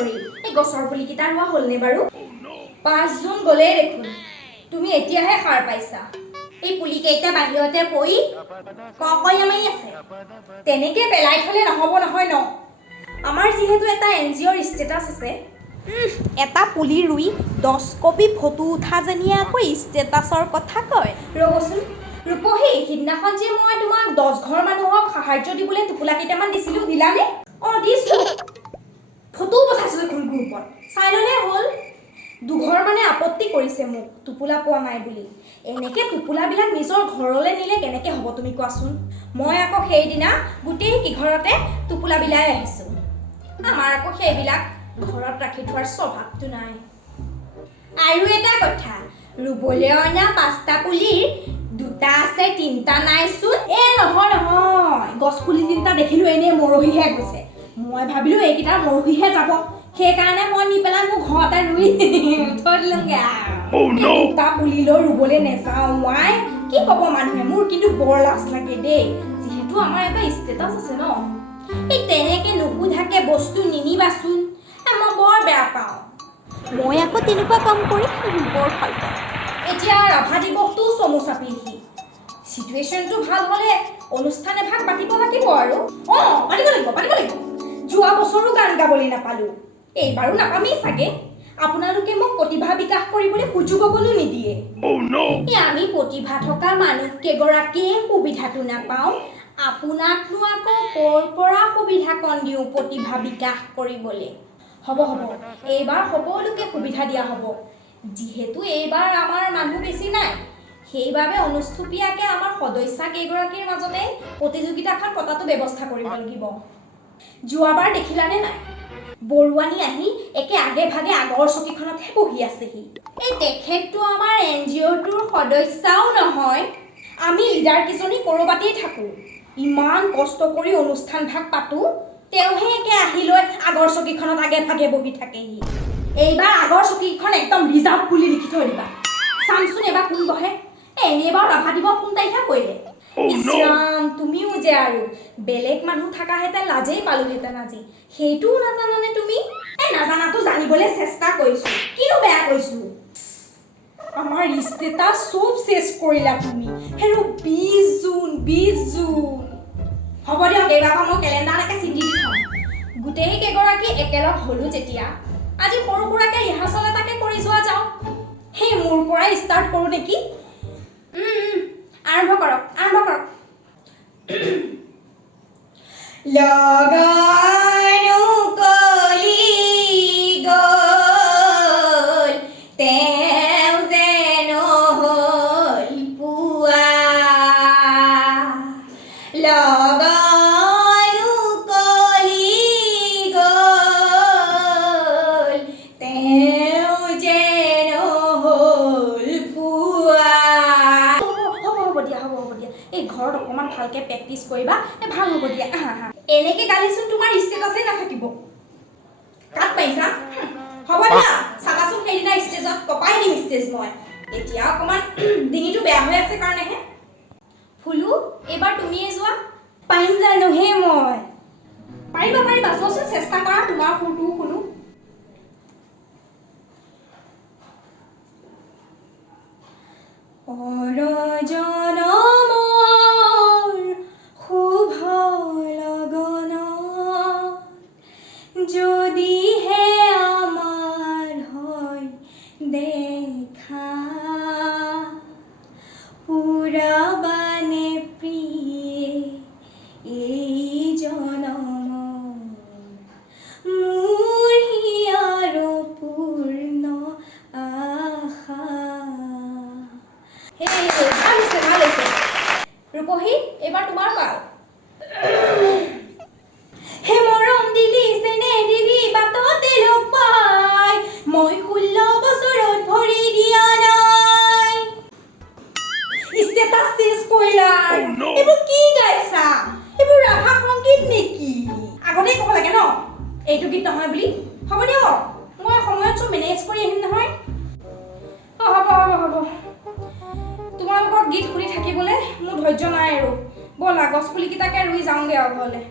সৰি এই গছৰ পুলিকেইটা ৰোৱা হ'লনে বাৰু 5 জুন গ'লেই দেখোন তুমি এতিয়াহে সাৰ পাইছা এই পুলিকেইটা বাহিৰতে পৰি ককয়া মাৰি আছে তেনেকে পেলাই থলে নহ'ব নহয় ন আমাৰ যিহেতু এটা এনজিঅ'ৰ ষ্টেটাছ আছে এটা পুলি ৰুই 10 কপি ফটো উঠা যেনিয়ে আকৌ ষ্টেটাছৰ কথা কয় ৰ'বচোন ৰূপহী সিদিনাখন যে মই তোমাক 10 ঘৰ মানুহক সাহায্য দিবলৈ টোপোলা কেইটামান দিছিলোঁ দিলানে দিছোঁ ফটো পঠাইছোঁ এখন গ্ৰুপত চাই ল'লে হ'ল দুঘৰ মানে আপত্তি কৰিছে মোক টোপোলা পোৱা নাই বুলি এনেকৈ টোপোলাবিলাক নিজৰ ঘৰলৈ নিলে কেনেকৈ হ'ব তুমি কোৱাচোন মই আকৌ সেইদিনা গোটেই কিঘৰতে টোপোলা বিলাই আহিছোঁ আমাৰ আকৌ সেইবিলাক ঘৰত ৰাখি থোৱাৰ স্বভাৱটো নাই আৰু এটা কথা ৰুবলৈ অনা 5টা পুলিৰ 2টা আছে 3টা নাইচোন নহয় গছ পুলি 3টা দেখিলোঁ এনেই মৰহিহে গৈছে মই ভাবিলোঁ এইকেইটা মৰহিহে যাব সেইকাৰণে মই নি পেলাই মোৰ ঘৰতে ৰুই থৈ দিলোঁগৈ দুটা পুলি লৈ ৰুবলৈ নেযাওঁ মই কি ক'ব মানুহে মোৰ কিন্তু বৰ লাজ লাগে দেই যিহেতু আমাৰ এটা ষ্টেটাছ আছে ন এই তেনেকৈ নুসুধাকৈ বস্তু নিনিবাচোন মই বৰ বেয়া পাওঁ মই আকৌ তেনেকুৱা কাম কৰি বৰ ভাল পাওঁ এতিয়া ৰাভা দিৱসটো চমু চাপিলহি চিটুৱেশ্যনটো ভাল হ'লে অনুষ্ঠান এভাগ পাতিব লাগিব আৰু পাতিব লাগিব যোৱা বছৰো গান গাবলৈ নাপালোঁ এইবাৰো নাপামেই চাগে আপোনালোকে মোক প্ৰতিভা বিকাশ কৰিবলৈ সুযোগ অকণো নিদিয়ে আমি প্ৰতিভা থকা মানুহ কেইগৰাকীয়ে সুবিধাটো নাপাওঁ আপোনাকনো আকৌ ক'ৰ পৰা সুবিধা কণ দিওঁ প্ৰতিভা বিকাশ কৰিবলৈ হ'ব এইবাৰ সকলোকে সুবিধা দিয়া হ'ব যিহেতু এইবাৰ আমাৰ মানুহ বেছি নাই সেইবাবে অনুষ্ঠুপীয়াকৈ আমাৰ সদস্যা কেইগৰাকীৰ মাজতে প্ৰতিযোগিতাখন পতাটো ব্যৱস্থা কৰিব লাগিব যোৱাবাৰ দেখিলানে নাই বৰুৱানী আহি একে আগে ভাগে আগৰ চকীখনতহে বহি আছেহি এই তেখেতটো আমাৰ এনজিঅ'টোৰ সদস্যাও নহয় আমি লিডাৰ কিজনী ক'ৰবাতেই থাকোঁ ইমান কষ্ট কৰি অনুষ্ঠান ভাগ পাতোঁ তেওঁহে একে আহি লৈ আগৰ চকীখনত আগে ভাগে বহি থাকেহি এইবাৰ আগৰ চকীখন একদম ৰিজাৰ্ভ বুলি লিখি থৈ দিবা চামচোন এবাৰ কোন বহে এনেই বাৰু ৰাভা দিৱস কোন তাৰিখে কৰিলে ইছৰাম তুমিও যে আৰু বেলেগ মানুহ থকাহেঁতেন লাজেই পালোহেঁতেন আজি সেইটোও নাজানানে তুমি নাজানাটো জানিবলৈ চেষ্টা কৰিছোঁ কিনো বেয়া কৈছোঁ আমাৰ ষ্টেটাছ চব চেছ কৰিলা তুমি হেৰু 20 জুন হ'ব দিয়ক এইবাৰ মই কেলেণ্ডাৰলৈকে চিঠি দি থ'ম গোটেই কেইগৰাকী একেলগ হ'লোঁ যেতিয়া আজি সৰু সুৰাকৈ ৰিহাৰ্চেল এটাকে কৰি যোৱা যাওক সেই মোৰ পৰাই ষ্টাৰ্ট কৰোঁ নেকি আৰম্ভ কৰক লগানো কলি গ'ল তেওঁ যেন হ'ল পুৱা লগানো কলি গ'ল তেওঁ যেন হ'ল পুৱা হ'ব দিয়া এই ঘৰত অকণমান ভালকৈ প্ৰেক্টিচ কৰিবা ভাল হ'ব দিয়া এনেকৈ গালিচোন তোমাৰ ষ্টেটাছেই নাথাকিব কাট পাইছা হ'ব দিয়া চাবাচোন সেইদিনা ষ্টেজত কপাই দিম ষ্টেজ মই এতিয়া অকণমান ডিঙিটো বেয়া হৈ আছে কাৰণেহে ফুলু এইবাৰ তুমিয়ে যোৱা পাৰিম জানো হে মই পাৰিবা যোৱাচোন চেষ্টা কৰা তোমাৰ সুৰটোও শুনো যদিহে আমাৰ হয় দেখা পুৰাবানে প্ৰিয়ে এই জনমৰ মোৰ হিয়াৰ পূৰ্ণ আশা ভাল হৈছে ৰূপহী এইবাৰ তোমাৰ পাল হে মৰম দিলি চেনে দিলি বাটতে লগ পাই মই 16 বছৰত ভৰি দিয়া নাই ষ্টেটাছ চেছ কৰিলা এইবোৰ কি গাইছা এইবোৰ ৰাভা সংগীত নেকি আগতেই ক'ব লাগে ন এইটো গীত নহয় বুলি হ'ব দিয়ক মই সময়ত চব মেনেজ কৰি আহিম নহয় হ'ব তোমালোকৰ গীত শুনি থাকিবলৈ মোৰ ধৈৰ্য নাই আৰু ব'লা গছ পুলিকেইটাকে ৰুই যাওঁগৈ আৰু ঘৰলৈ